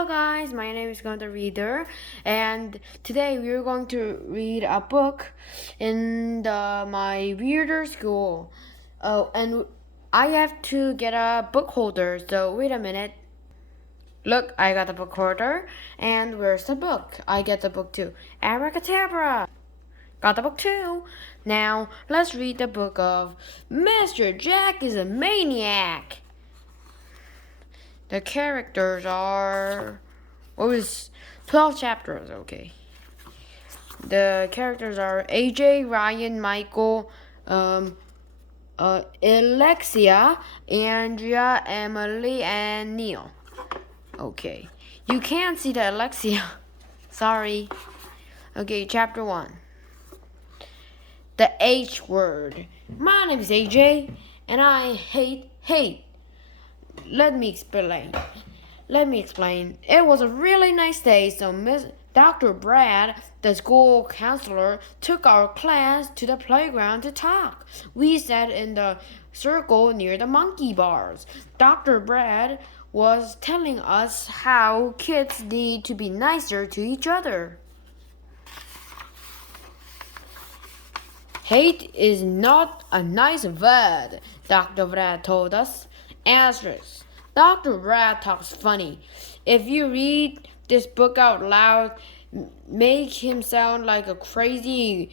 Hello guys, my name is Gunther Reader, and today we're going to read a book in my school. Oh, and I have to get a book holder, so wait a minute. Look, I got the book holder, and where's the book? I get the book too. Abracadabra! Got the book too. Now, let's read the book of Mr. Jack is a Maniac. The characters are... What was 12 chapters, okay. The characters are AJ, Ryan, Michael, Alexia, Andrea, Emily, and Neil. Okay. You can't see the Alexia. Sorry. Okay, chapter 1. The H word. My name is AJ, and I hate hate. Let me explain. It was a really nice day, so Dr. Brad, the school counselor, took our class to the playground to talk. We sat in the circle near the monkey bars. Dr. Brad was telling us how kids need to be nicer to each other. Hate is not a nice word, Dr. Brad told us. Asterisk. Dr. Brad talks funny. If you read this book out loud, make him sound like a crazy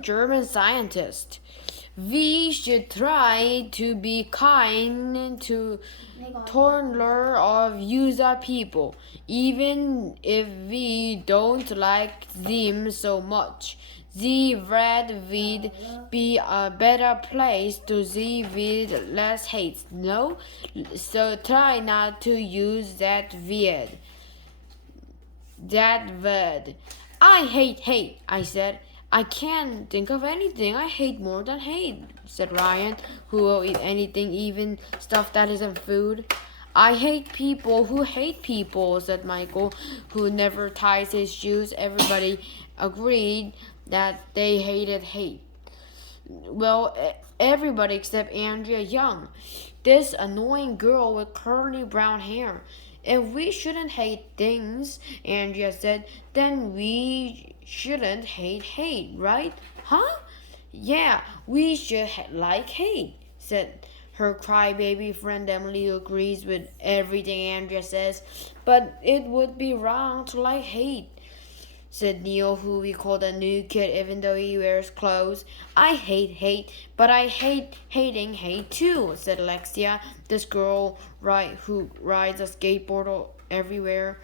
German scientist. We should try to be kind to toddler of user people, even if we don't like them so much. The red would be a better place to see with less hate, no? So try not to use that word. I hate hate, I said. I can't think of anything I hate more than hate, said Ryan, who will eat anything, even stuff that isn't food. I hate people who hate people, said Michael, who never ties his shoes. Everybody agreed that they hated hate. Well, everybody except Andrea Young, this annoying girl with curly brown hair. If we shouldn't hate things, Andrea said, then we shouldn't hate hate, right? Huh? Yeah, we should like hate, said her crybaby friend Emily, who agrees with everything Andrea says. But it would be wrong to like hate, said Neil, who we called a new kid even though he wears clothes. I hate hate, but I hate hating hate too, said Alexia, this girl who rides a skateboard everywhere.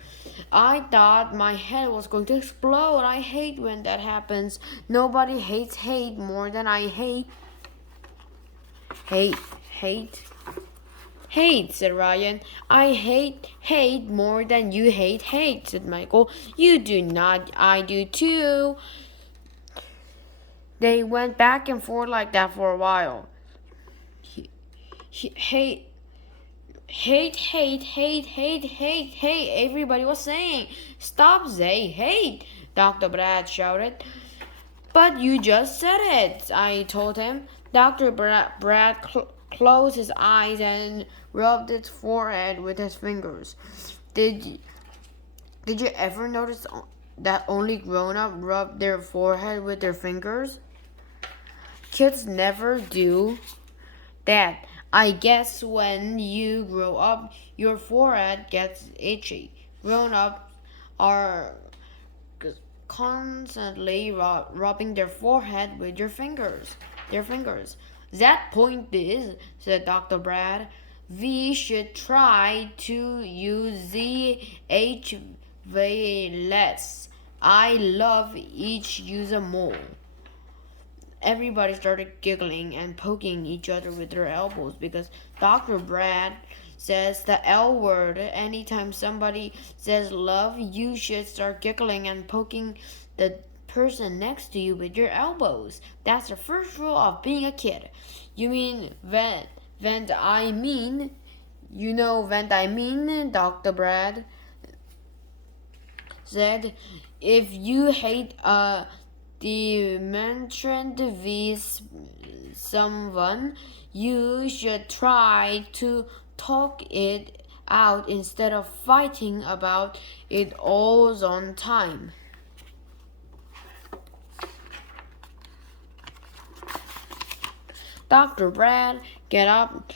I thought my head was going to explode. I hate when that happens. Nobody hates hate more than I hate. Hate, said Ryan. I hate hate more than you hate hate, said Michael. You do not, I do too. They went back and forth like that for a while. Hate, everybody was saying. Stop saying hate, Dr. Brad shouted. But you just said it, I told him. Dr. Brad closed his eyes and rubbed his forehead with his fingers. Did you ever notice that only grown-ups rub their forehead with their fingers? Kids never do that. I guess when you grow up, your forehead gets itchy. Grown-ups are constantly rubbing their forehead with their fingers. That point is, said Dr. Brad, we should try to use the H way less. I love each user more. Everybody started giggling and poking each other with their elbows because Dr. Brad says the L word. Anytime somebody says love, you should start giggling and poking the person next to you with your elbows. That's the first rule of being a kid. You mean when I mean? You know when I mean, Dr. Brad said. If you hate demented with someone, you should try to talk it out instead of fighting about it all on time. Dr. Brad got up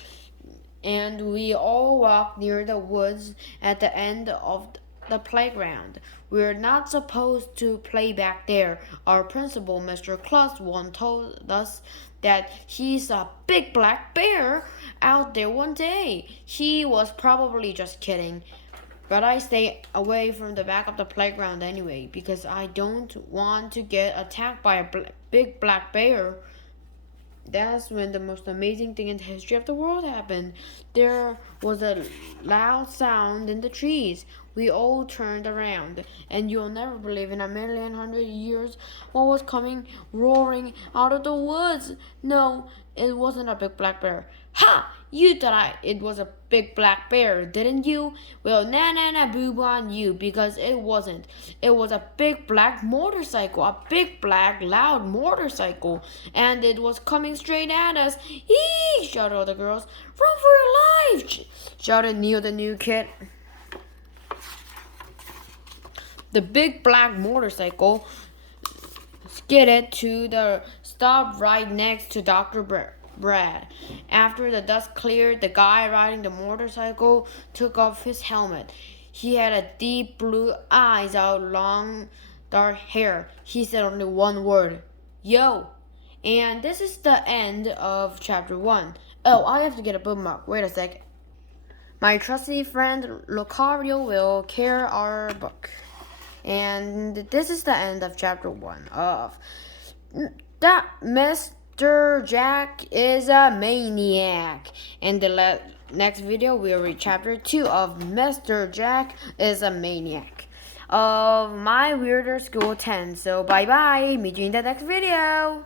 and we all walked near the woods at the end of the playground. We're not supposed to play back there. Our principal, Mr. Klutz, once told us that he saw a big black bear out there one day. He was probably just kidding. But I stay away from the back of the playground anyway because I don't want to get attacked by a big black bear. That's when the most amazing thing in the history of the world happened. There was a loud sound in the trees. We all turned around, and you'll never believe in a million hundred years what was coming roaring out of the woods. No, it wasn't a big black bear. Ha! You thought it was a big black bear, didn't you? Well, na boo on you, because it wasn't. It was a big black motorcycle, a big black loud motorcycle, and it was coming straight at us. Eee! Shouted all the girls. Run for your life! Shouted Neil, the new kid. The big black motorcycle skidded to the stop right next to Dr. Brad. After the dust cleared, the guy riding the motorcycle took off his helmet. He had a deep blue eyes out long dark hair. He said only one word, yo. And this is the end of chapter 1. Oh, I have to get a bookmark. Wait a sec. My trusty friend Lucario will carry our book. And this is the end of chapter 1 of that Mr. Jack is a maniac. In the next video, we'll read chapter 2 of Mr. Jack is a maniac of My Weirder School 10. So bye bye. Meet you in the next video.